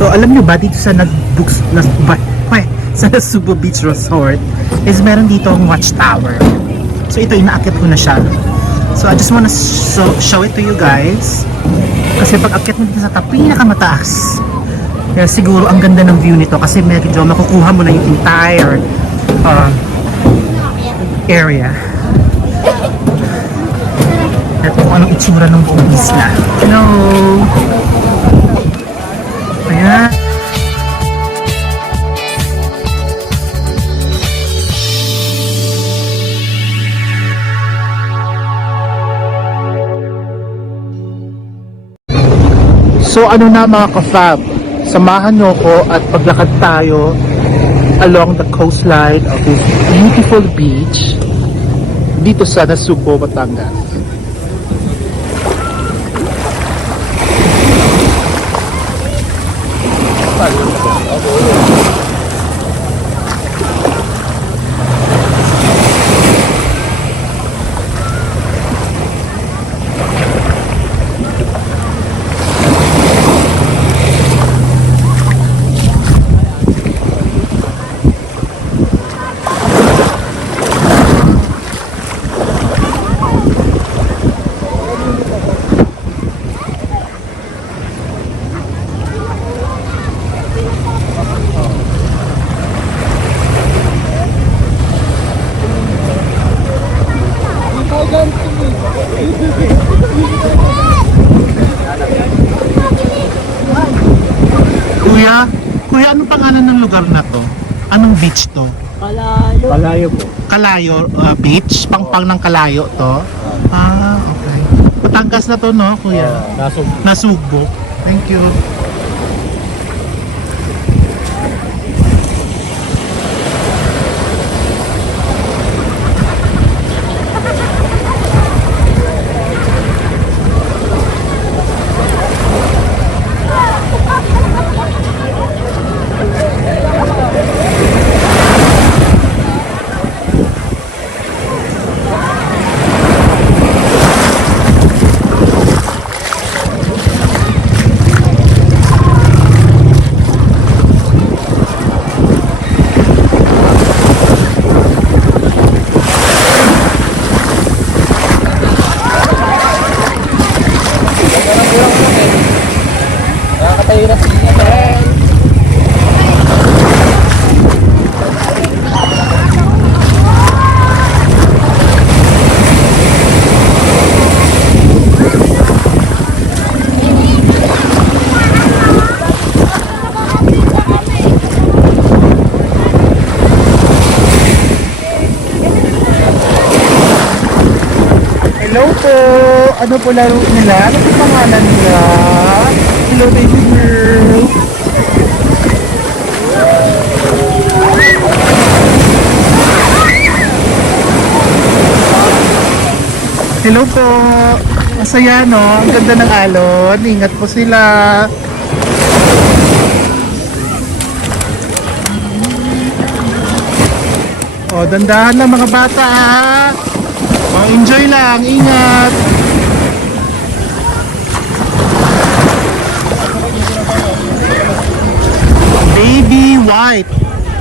So alam nyo ba dito sa sa NASUGBU Beach Resort is meron dito ang watchtower. So ito, inaakit ko na siya. So I just wanna show it to you guys. Kasi pag akit mo dito sa pinakamataas, kaya siguro ang ganda ng view nito kasi medyo makukuha mo na yung entire area. Ito kung anong itsura ng buong isla. Hello! Ayan. So ano na mga ka-fab, samahan nyo ko at paglakad tayo along the coastline of this beautiful beach dito sa NASUGBU, Batangas. Kuya, anong pangalan ng lugar na to? Anong beach to? Calayo. Calayo po. Calayo beach? Pangpang ng Calayo to? Okay. Batangas na to, no, kuya? NASUGBU. Thank you. Hello po! Ano po laro nila? Ano po pangalan nila? Hello baby girl! Hello po! Masaya no? Ang ganda ng alon. Ingat po sila! O, dandahan lang mga bata ha! Oh, enjoy lang, ingat. Baby White.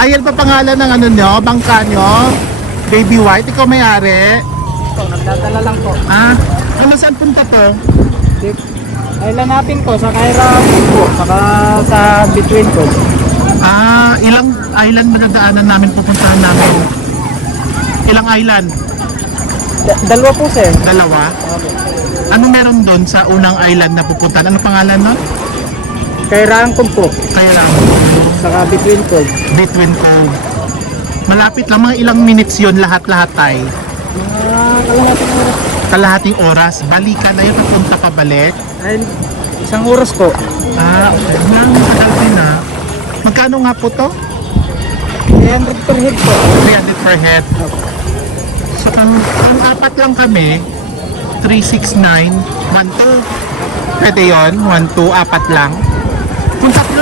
Ayan pa pangalan ng ano nyo, bangka nyo. Baby White, ikaw may-ari. Nagdadala lang po. Ano saan punta to? Island natin po sa Calayo po, saka sa between po. Ilang island madadaanan namin, pupuntahan namin? Ilang island? Dalawa po sir. Dalawa? Okay. Ano meron doon sa unang island na pupuntahan? Ano pangalan nun? Calayo po. Kailangan. Saka between po. Between Cove. Malapit lang, mga ilang minutes yun lahat-lahat tayo. Kalahating oras. Balikan na yun, papunta pabalik. Ay, isang oras po. Okay. Matagal din na. Magkano nga po to? 300 per head po. 300 per head. So kung apat lang kami, 369, 12. Pwede yun, 12, apat lang. Kung tatlo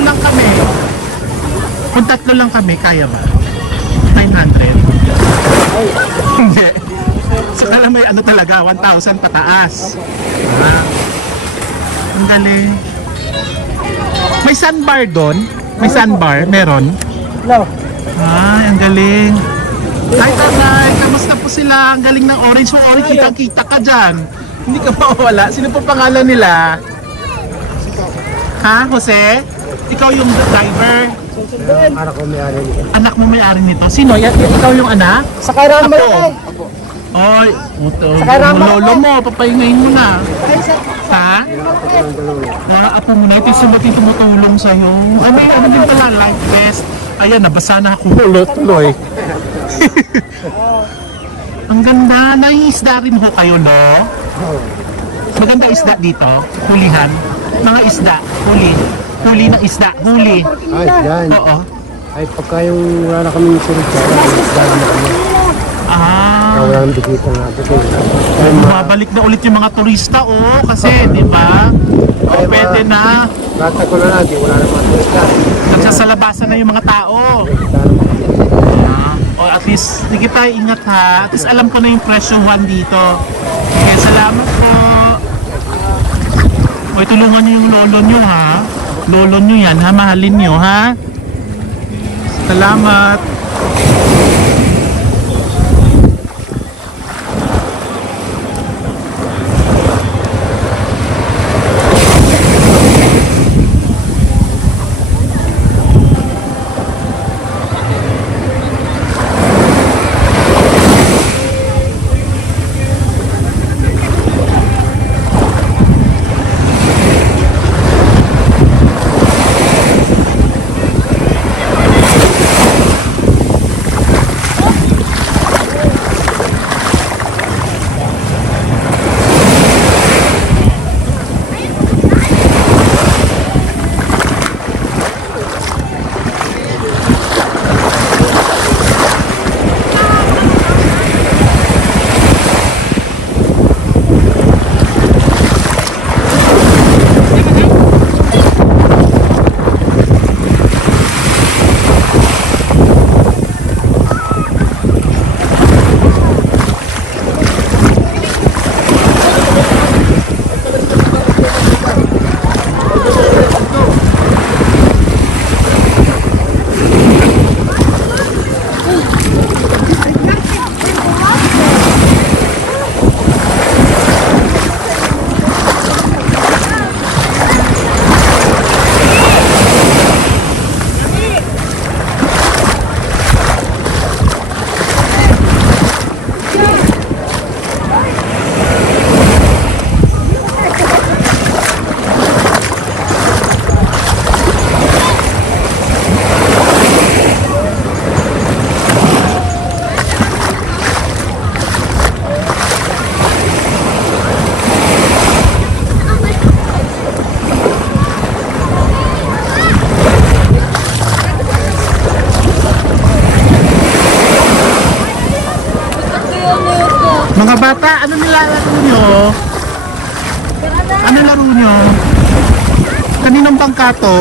lang kami, kaya ba? 900? Hindi. So kala may ano talaga, 1,000 pataas. Ang galing. May sandbar doon? May sandbar? Meron? Hello. Ay, ang galing. Hi, Tatay. Kamusta po sila? Ang galing ng orange. So, orange, kitang-kita ka dyan. Hindi ka mawala. Sino po pangalan nila? Ha, Jose? Ikaw yung driver? Anak ko may-ari nito. Anak mo may-ari nito? Sino? Ikaw yung anak? Sakay ramal Apo. kay. Oy, Sakay ramal lolo ko. mo, papahingayin mo na. Ay, Ha? Apo mo na, ito sumating tumutulong sa'yo. Ay, may ano din pala, life vest. Ayan, nabasa na ako. Tuloy. Ang ganda. Naiisda rin ho kayo, no? Maganda isda dito. Hulihan. Mga isda. Huli. Huli na isda. Huli. Ay, yan. Oo. Ay, pagka yung wala na kami sunod dyan, dahil na kami. Wala nang bigita nga. Bumabalik na ulit yung mga turista, oh. Kasi, di ba? Oh, pwede na. Kata ko na natin, wala na mga turista. Nagsasalabasan na yung mga tao. O at least, sige tayo, ingat ha. At least alam ko na yung presyohan dito. Okay, salamat po. O, tulungan niyo yung lolo niyo ha. Lolo niyo yan ha, mahalin niyo ha. Salamat. Mga bata, ano nilalaro nyo? Ano laro nyo? Kaninong bangka to?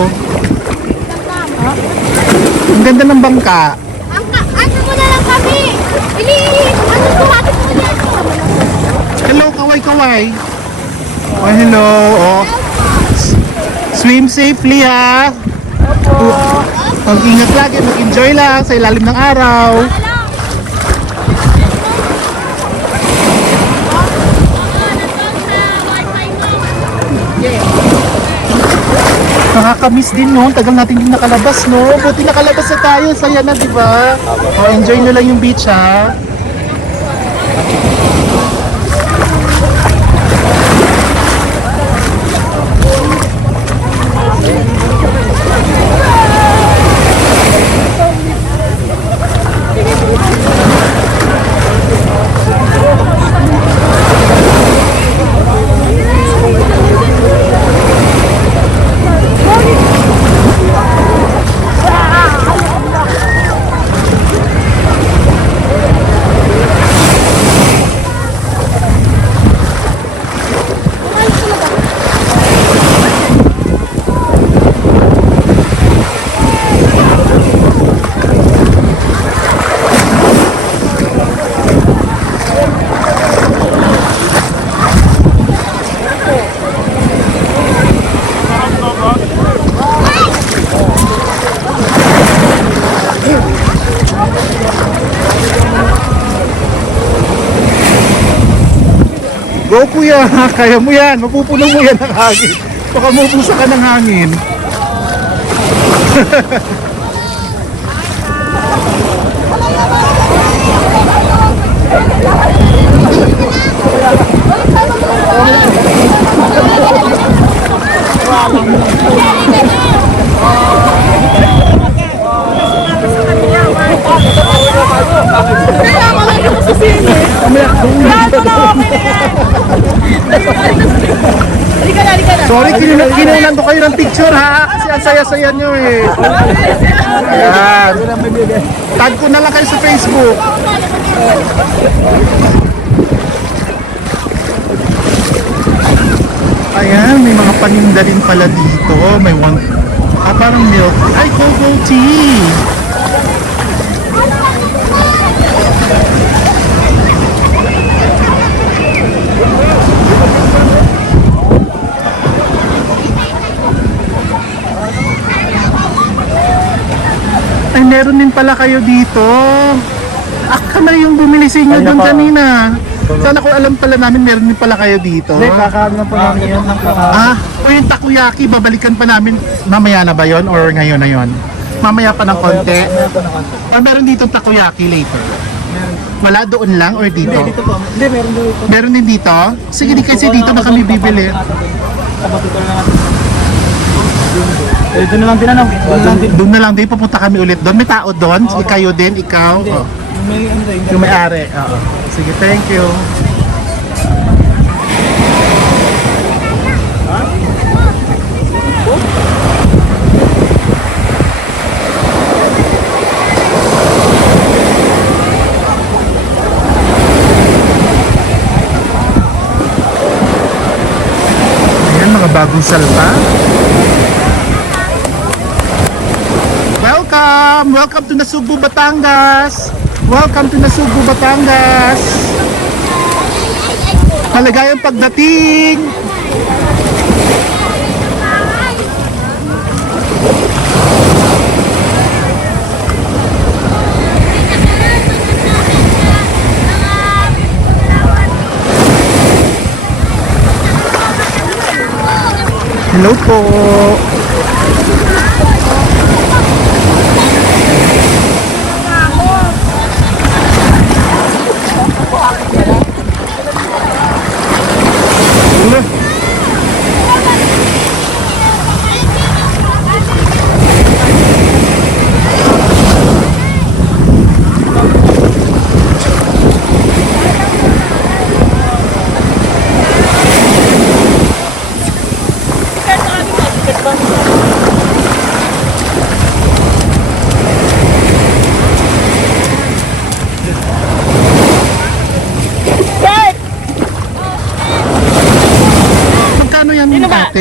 Ang ganda ng bangka. Ano mo na lang kami? Ano kumapit mo na ito? Hello, kaway-kaway. Oh, hello. Oh. Swim safely ha. Mag-ingat lagi, mag-enjoy lang sa ilalim ng araw. Nakakamiss din no, tagal natin din nakalabas no. Buti nakalabas na tayo, saya na di ba? Oh, enjoy nyo lang yung beach ha. Go kuya, kaya mo yan. Mapupuno mo yan ng hangin. Baka mabusa ka ng hangin. Sorry, kinunan ko kayo ng picture ha. Kasi ang saya-saya nyo eh. Ayan. Tag ko na lang kayo sa Facebook. Ayan, may mga paninda din pala dito. May parang milk. Ay, cocoa tea. Ay, meron din pala kayo dito. Kami yung bumili sa inyo doon kanina. Sana kung alam pala namin, meron din pala kayo dito. Hindi, kakaano na po namin yun. O yung takoyaki, babalikan pa namin. Mamaya na ba yon or ngayon na yon? Mamaya pa ng konti? O meron dito takoyaki later? Wala doon lang or dito? Hindi, dito po. Hindi, meron dito. Meron din dito? Sige, di kasi dito na kami bibili. Doon na lang din ano? Doon na lang din, pupunta kami ulit doon. May tao doon? Kayo din, ikaw? Oh. May ano din. Yung may-ari. Oo. Sige, thank you. Ayan, mga bagong salpa. Welcome! Welcome to NASUGBU Batangas! Welcome to NASUGBU Batangas! Maligayang pagdating! Hello po!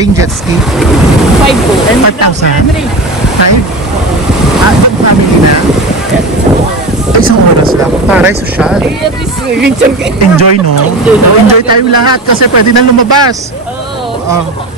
Yung jet ski? 5 po. 5,000? 5? Ibang family na? Isang oras lang. Taray, social. At least, Enjoy, no? Enjoy tayo lahat kasi pwede na lumabas. Oo.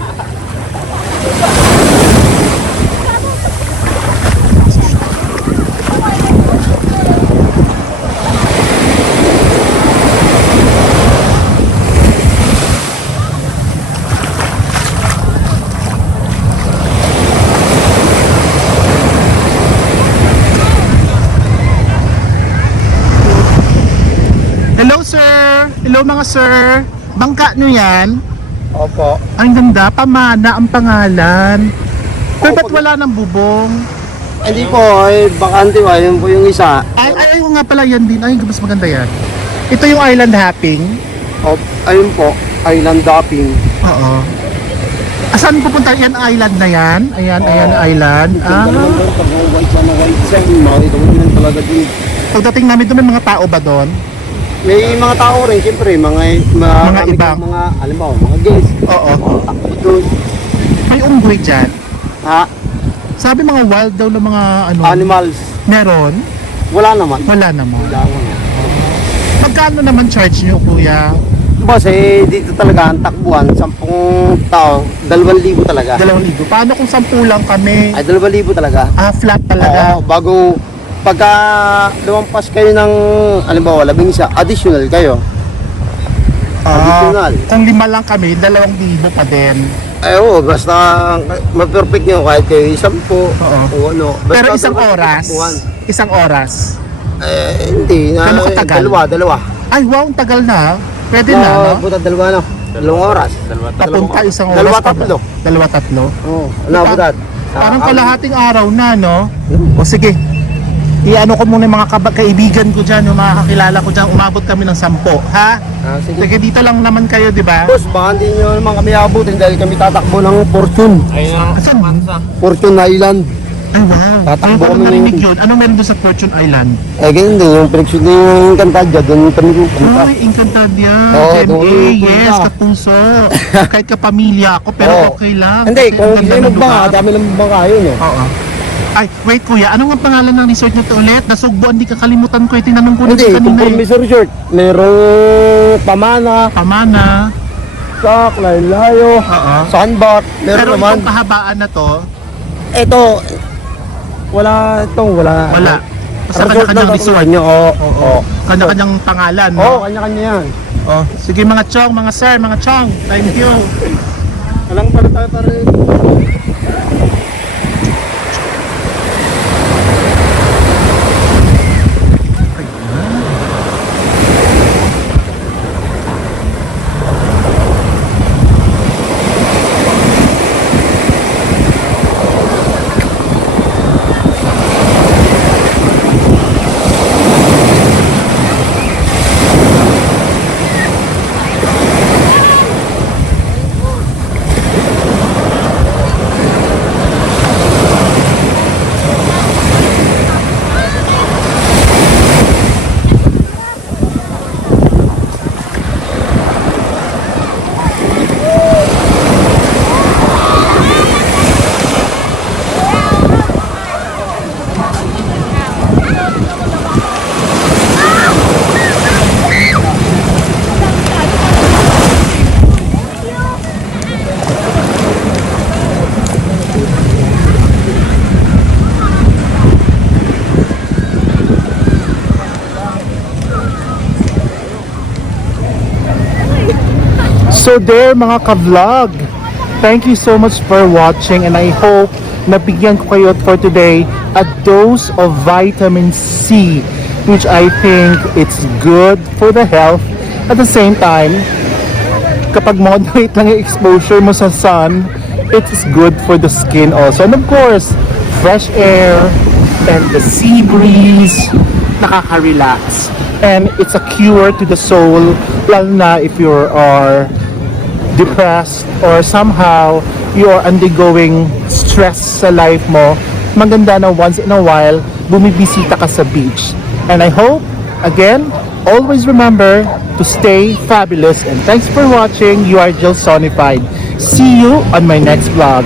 Hello sir! Hello mga sir! Bangka nyo yan? Opo. Ang ganda, Pamana ang pangalan. Pero ba't wala ng bubong? Hindi po, ay bakante ba, yun po yung isa. Ay, nga pala yan din. Ay, mas maganda yan. Ito yung island hopping. Ayun po, island hopping. Oo. Asan pupunta? Yan island na yan? Ayan, ayan island. Pag white siya, makikita mo din talaga din. Pagdating namin doon, may mga tao ba doon? May mga tao rin, siyempre, mga ibang. mga, alam mo, mga guys. Oo. Doon. May unggoy dyan. Ha? Sabi mga wild daw ng mga ano. Animals. Meron? Wala naman. Wala naman. Wala naman. Magkano naman charge nyo, kuya? Boss, dito talaga ang takbuhan, 10 tao, 2,000 talaga. 2,000. Paano kung 10 lang kami? Ay, 2,000 talaga. Flat talaga. Oo, bago, pagka lumampas kayo ng, alam ba, 11, additional kayo. Additional. Kung 5 lang kami, 2,000 pa din. Eh oo, basta ma-perfect nyo kahit kayo 10 o ano. Pero Basta isang oras, takbuhan. isang oras. Hindi na. Gano'ng katagal? Dalawa. Ay, wow, ang tagal na. Pwede na, no? Buta dalawa na. 2 oras. Papunta isang oras. Tatlo. 2-3. Oo. Ano, butat? Parang kalahating araw na, no? O sige, i-ano ko muna yung mga kaibigan ko dyan, yung mga kakilala ko dyan, umabot kami ng 10, ha? Sige. Sige, dito lang naman kayo, di ba? Boss, baka hindi nyo naman kami abutin dahil kami tatakbo ng Fortune. Fortune Island. Ay, wow. Tatakbo Ano kami narinig yun? Ano meron doon sa Fortune Island? Ganyan din, yung pinag-shoot na yung Encantadia, doon kami pupunta. Ay, Encantadia. Oo, GMA, doon yes, pupunta. kapuso. Kahit kapamilya ako, pero Oo. okay lang. Hindi, Kasi kung ang hindi ganda ng magbaka, lugar. dami lang magbaka yun eh. Oo. Ay, wait kuya, ano nga pangalan ng resort nyo to ulit? Nasugbu, hindi kakalimutan ko, tinanong ko na Hindi, siya itong kanina eh. Permiso Resort, merong Pamana, Pamana. sa Calayo, Oo. Sandbar, meron Pero naman. itong kahabaan na to, Ito, wala. wala. Sa Resort kanya-kanyang na resort. niyo, oo. Oo. Kanya-kanyang pangalan, Oo, no? kanya-kanya yan. Oh, sige mga chong, mga sir, mga chong. Thank you. Alang para rin. So there mga ka-vlog, thank you so much for watching and I hope nabigyan ko kayo for today a dose of vitamin C which I think it's good for the health. At the same time, kapag moderate lang yung exposure mo sa sun, it's good for the skin also. And of course, fresh air and the sea breeze, nakaka-relax. And it's a cure to the soul, lalo na if you are depressed or somehow you are undergoing stress sa life mo. Maganda na once in a while bumibisita ka sa beach. And I hope, again, always remember to stay fabulous and thanks for watching. You are YOarejelsonified. See you on my next vlog.